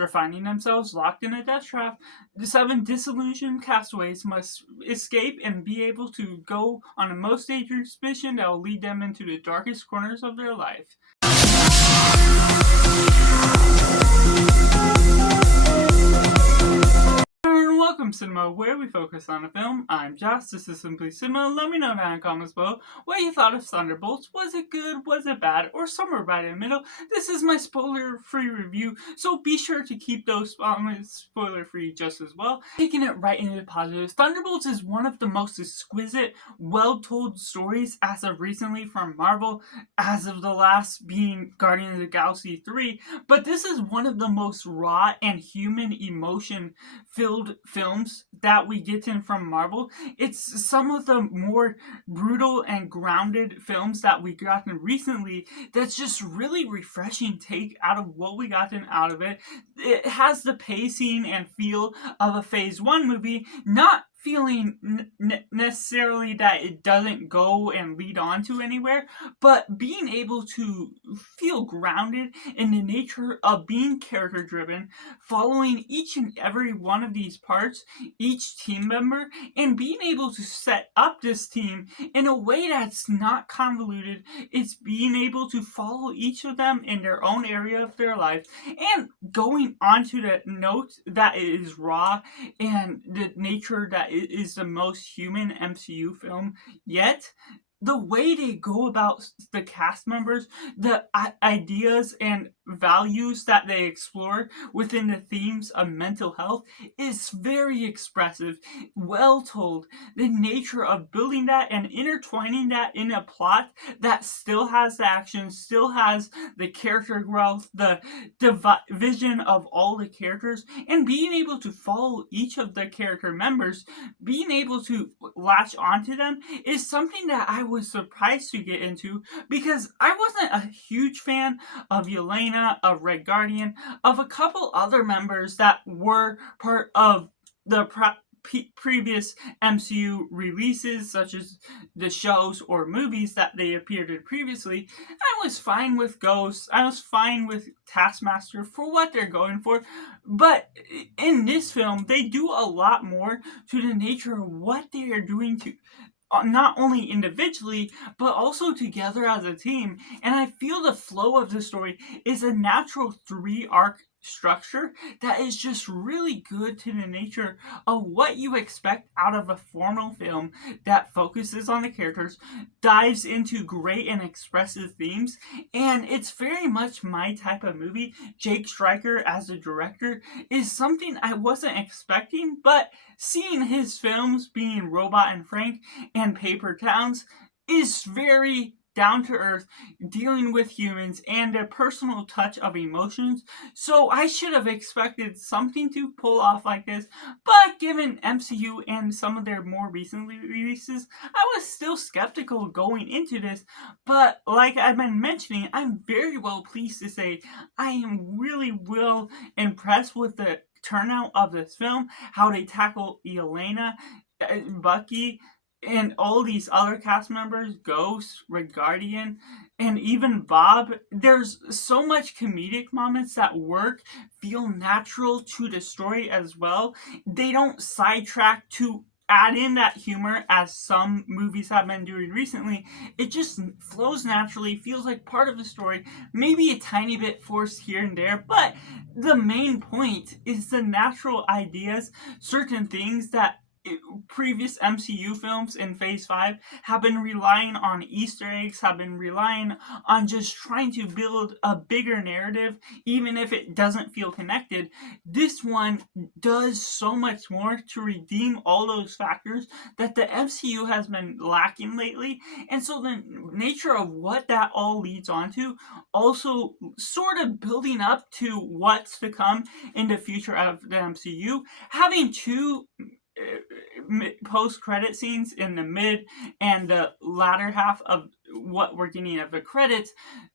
After finding themselves locked in a death trap, the 7 disillusioned castaways must escape and be able to go on a most dangerous mission that will lead them into the darkest corners of their life. Welcome Cinema, where we focus on a film. I'm Josh, this is Simply Cinema. Let me know down in the comments below what you thought of Thunderbolts. Was it good, was it bad, or somewhere right in the middle? This is my spoiler-free review, so be sure to keep those spoiler-free just as well. Taking it right into the positives, Thunderbolts is one of the most exquisite, well-told stories as of recently from Marvel, as of the last being Guardians of the Galaxy 3, but this is one of the most raw and human emotion-filled films that we get in from Marvel. It's some of the more brutal and grounded films that we gotten recently that's just really refreshing take out of what we gotten out of it. It has the pacing and feel of a Phase 1 movie, not feeling necessarily that it doesn't go and lead on to anywhere, but being able to feel grounded in the nature of being character driven, following each and every one of these parts, each team member, and being able to set up this team in a way that's not convoluted. It's being able to follow each of them in their own area of their life, and going on to the note that it is raw and the nature that it is the most human MCU film yet. The way they go about the cast members, the ideas and values that they explore within the themes of mental health is very expressive, well told. The nature of building that and intertwining that in a plot that still has the action, still has the character growth, the vision of all the characters, and being able to follow each of the character members, being able to latch onto them is something that I was surprised to get into, because I wasn't a huge fan of Yelena, of Red Guardian, of a couple other members that were part of the previous MCU releases, such as the shows or movies that they appeared in previously. I was fine with Ghost, I was fine with Taskmaster for what they're going for, but in this film, they do a lot more to the nature of what they are doing to not only individually, but also together as a team. And I feel the flow of the story is a natural 3-arc structure that is just really good to the nature of what you expect out of a formal film that focuses on the characters, dives into great and expressive themes, and it's very much my type of movie. Jake Stryker as the director is something I wasn't expecting, but seeing his films, being Robot and Frank and Paper Towns, is very down to earth, dealing with humans and a personal touch of emotions. So I should have expected something to pull off like this, but given MCU and some of their more recent releases, I was still skeptical going into this. But like I've been mentioning, I'm very well pleased to say I am really well impressed with the turnout of this film, how they tackle Yelena, Bucky, and all these other cast members, Ghost, Red Guardian, and even Bob. There's so much comedic moments that work, feel natural to the story as well. They don't sidetrack to add in that humor as some movies have been doing recently. It just flows naturally, feels like part of the story, maybe a tiny bit forced here and there, but the main point is the natural ideas, certain things that previous MCU films in Phase 5 have been relying on Easter eggs, have been relying on just trying to build a bigger narrative, even if it doesn't feel connected. This one does so much more to redeem all those factors that the MCU has been lacking lately, and so the nature of what that all leads on to, also sort of building up to what's to come in the future of the MCU, having two post-credit scenes in the mid and the latter half of what we're getting of the credits.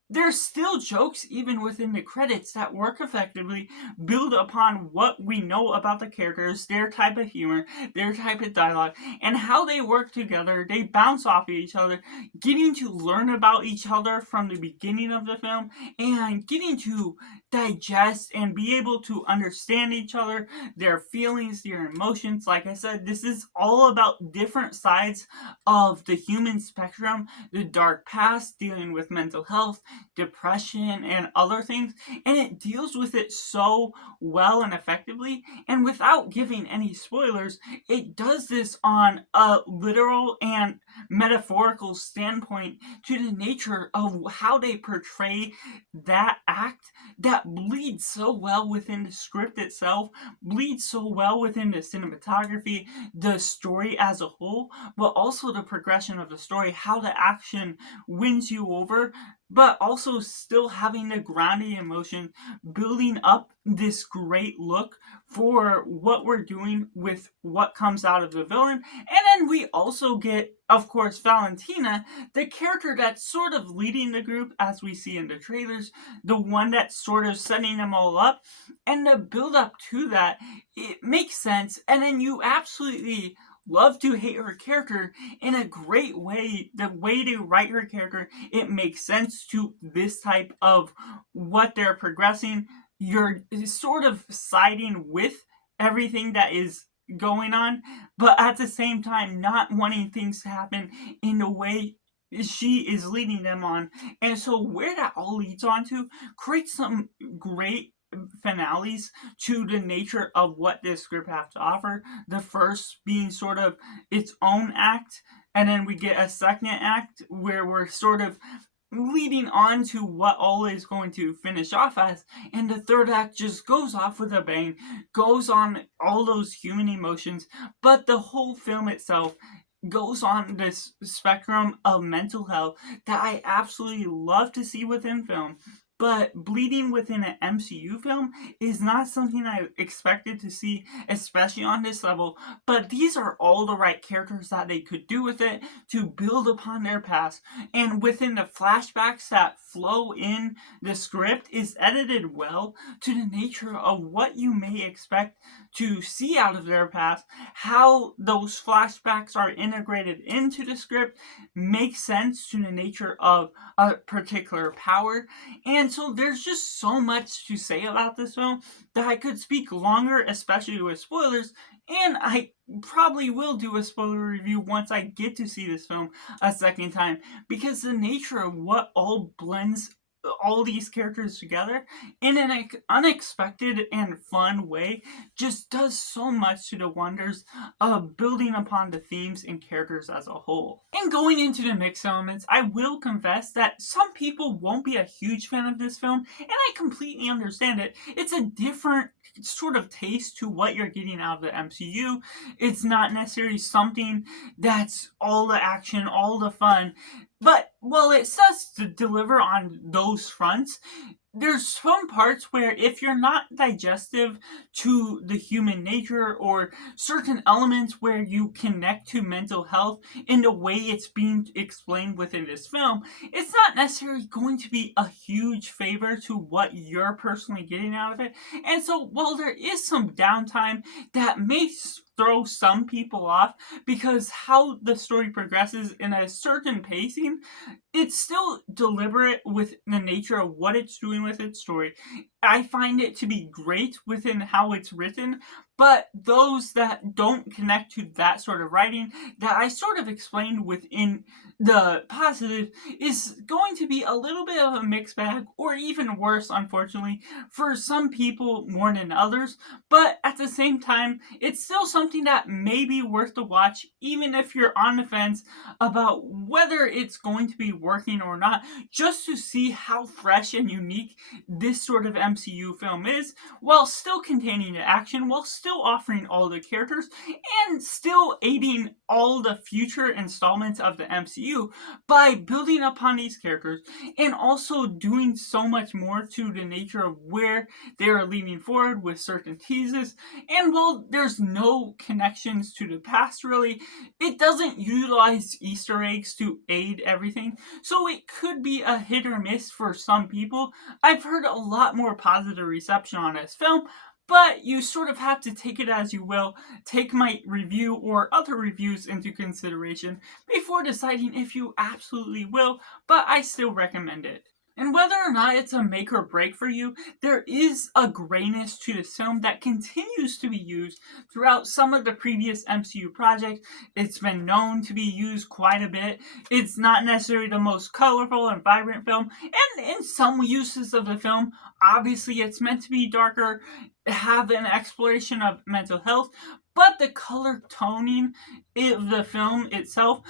There's still jokes even within the credits that work effectively, build upon what we know about the characters, their type of humor, their type of dialogue, and how they work together. They bounce off of each other, getting to learn about each other from the beginning of the film, and getting to digest and be able to understand each other, their feelings, their emotions. Like I said, this is all about different sides of the human spectrum, the dark past, dealing with mental health, depression, and other things. And it deals with it so well and effectively. And without giving any spoilers, it does this on a literal and metaphorical standpoint to the nature of how they portray that act that bleeds so well within the script itself, bleeds so well within the cinematography, the story as a whole, but also the progression of the story, how the action wins you over, but also still having the grounding emotion, building up this great look for what we're doing with what comes out of the villain. And then we also get, of course, Valentina, the character that's sort of leading the group, as we see in the trailers, the one that's sort of setting them all up. And the build up to that, it makes sense. And then you absolutely love to hate her character in a great way. The way they write her character, it makes sense to this type of what they're progressing. You're sort of siding with everything that is going on, but at the same time not wanting things to happen in the way she is leading them on. And so where that all leads on to creates some great finales to the nature of what this script has to offer. The first being sort of its own act, and then we get a second act where we're sort of leading on to what all is going to finish off as, and the third act just goes off with a bang, goes on all those human emotions, but the whole film itself goes on this spectrum of mental health that I absolutely love to see within film. But bleeding within an MCU film is not something I expected to see, especially on this level. But these are all the right characters that they could do with it to build upon their past. And within the flashbacks that flow in the script is edited well to the nature of what you may expect to see out of their past. How those flashbacks are integrated into the script makes sense to the nature of a particular power. And so there's just so much to say about this film that I could speak longer, especially with spoilers. And I probably will do a spoiler review once I get to see this film a second time, because the nature of what all blends all these characters together in an unexpected and fun way just does so much to the wonders of building upon the themes and characters as a whole. And going into the mixed elements, I will confess that some people won't be a huge fan of this film, and I completely understand it. It's a different sort of taste to what you're getting out of the MCU. It's not necessarily something that's all the action, all the fun. But while it says to deliver on those fronts, there's some parts where if you're not digestive to the human nature or certain elements where you connect to mental health in the way it's being explained within this film, it's not necessarily going to be a huge favor to what you're personally getting out of it. And so while there is some downtime that may throw some people off because how the story progresses in a certain pacing, it's still deliberate with the nature of what it's doing with its story. I find it to be great within how it's written, but those that don't connect to that sort of writing that I sort of explained within the positive is going to be a little bit of a mixed bag, or even worse, unfortunately, for some people more than others. But at the same time, it's still something that may be worth to watch, even if you're on the fence about whether it's going to be working or not, just to see how fresh and unique this sort of MCU film is, while still containing the action, while still offering all the characters, and still aiding all the future installments of the MCU by building upon these characters, and also doing so much more to the nature of where they are leaning forward with certain teases. And while there's no connections to the past really, it doesn't utilize Easter eggs to aid everything, so it could be a hit or miss for some people. I've heard a lot more positive reception on this film, but you sort of have to take it as you will, take my review or other reviews into consideration before deciding if you absolutely will, but I still recommend it. And whether or not it's a make or break for you, there is a grayness to this film that continues to be used throughout some of the previous MCU projects. It's been known to be used quite a bit. It's not necessarily the most colorful and vibrant film, and in some uses of the film, obviously it's meant to be darker, have an exploration of mental health, but the color toning of the film itself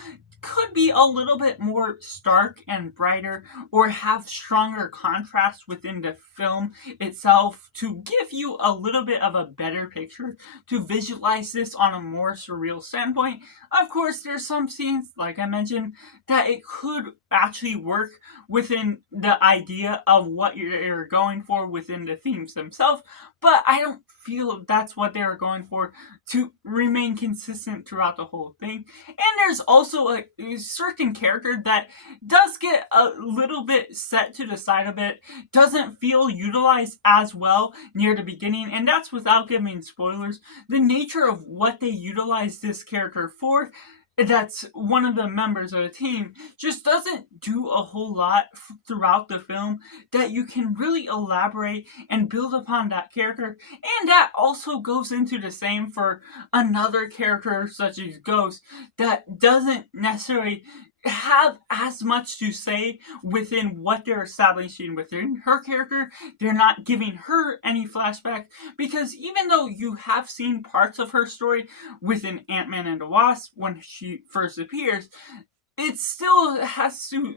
could be a little bit more stark and brighter, or have stronger contrast within the film itself to give you a little bit of a better picture to visualize this on a more surreal standpoint. Of course, there's some scenes, like I mentioned, that it could actually work within the idea of what you're going for within the themes themselves, but I don't feel that's what they were going for to remain consistent throughout the whole thing. And there's also a certain character that does get a little bit set to the side a bit, doesn't feel utilized as well near the beginning, and that's without giving spoilers. The nature of what they utilize this character for, that's one of the members of the team, just doesn't do a whole lot throughout the film that you can really elaborate and build upon that character. And that also goes into the same for another character such as Ghost, that doesn't necessarily have as much to say within what they're establishing within her character. They're not giving her any flashback, because even though you have seen parts of her story within Ant-Man and the Wasp when she first appears, it still has to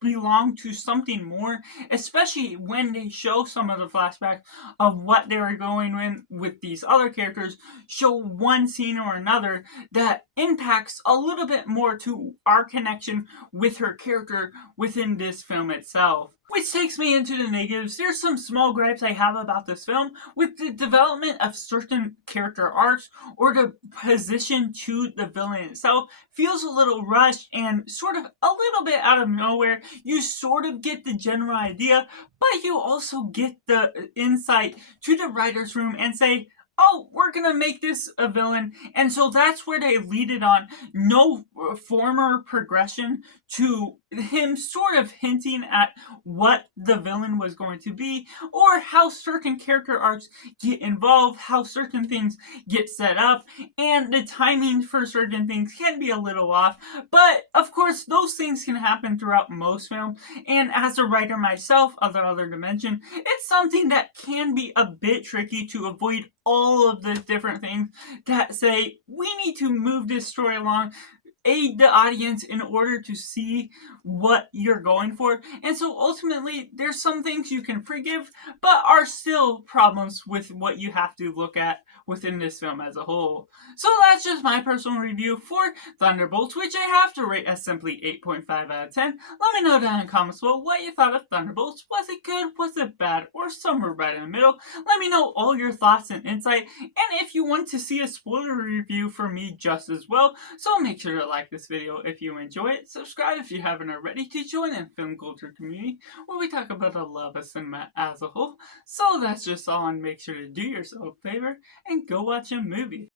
belong to something more, especially when they show some of the flashbacks of what they were going with these other characters, show one scene or another that impacts a little bit more to our connection with her character within this film itself. Which takes me into the negatives. There's some small gripes I have about this film with the development of certain character arcs, or the position to the villain itself feels a little rushed and sort of a little bit out of nowhere. You sort of get the general idea, but you also get the insight to the writer's room and say, oh, we're gonna make this a villain. And so that's where they lead it on. No former progression to him sort of hinting at what the villain was going to be, or how certain character arcs get involved, how certain things get set up, and the timing for certain things can be a little off. But of course, those things can happen throughout most films, and as a writer myself of the other dimension, it's something that can be a bit tricky to avoid all of the different things that say we need to move this story along, aid the audience in order to see what you're going for. And so ultimately, there's some things you can forgive, but are still problems with what you have to look at within this film as a whole. So that's just my personal review for Thunderbolts, which I have to rate as simply 8.5 out of 10. Let me know down in the comments below what you thought of Thunderbolts. Was it good? Was it bad? Or somewhere right in the middle? Let me know all your thoughts and insight, and if you want to see a spoiler review from me just as well, so make sure to like this video if you enjoy it, subscribe if you haven't already to join the film culture community where we talk about the love of cinema as a whole. So that's just all, and make sure to do yourself a favor and go watch a movie.